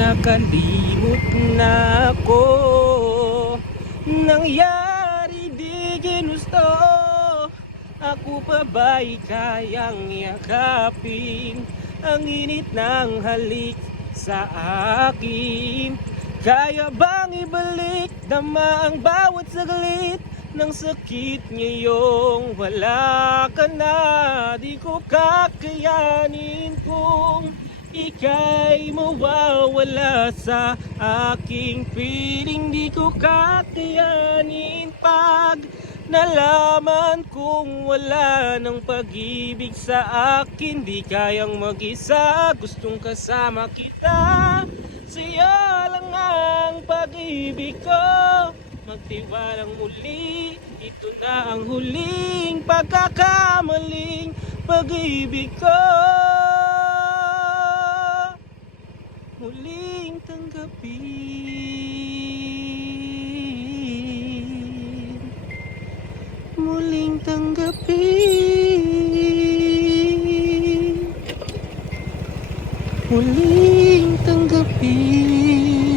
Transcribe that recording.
nakalimot na ako. Nangyari di ginusto, ako pa ba'y kayang yakapin ang init ng halik sa akin? Kaya bang ibalik dama ang bawat saglit ng sakit ngayong wala ka na? Di ko kakayanin kung ika'y mawawala sa aking piling. Di ko kakayanin pag nalaman kong wala ng pag-ibig sa akin. Di kayang mag-isa, gustong kasama kita. Sa'yo lang ang pag-ibig ko. Magtiwalang muli, ito na ang huling pagkakamaling pag-ibig ko. Muling tanggapin, muling tanggapin, muling tanggapin.